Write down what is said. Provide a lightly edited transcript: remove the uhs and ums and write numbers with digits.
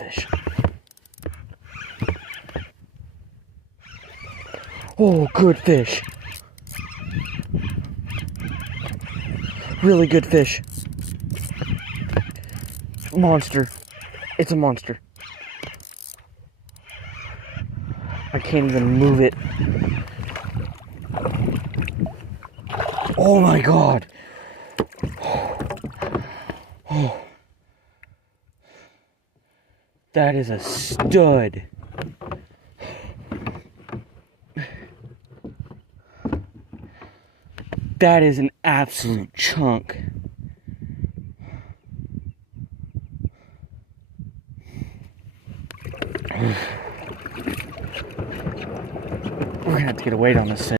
fish. Oh, good fish. Really good fish. Monster. It's a monster. I can't even move it. Oh my god. Oh. That is a stud. That is an absolute chunk. We're gonna have to get a weight on this thing.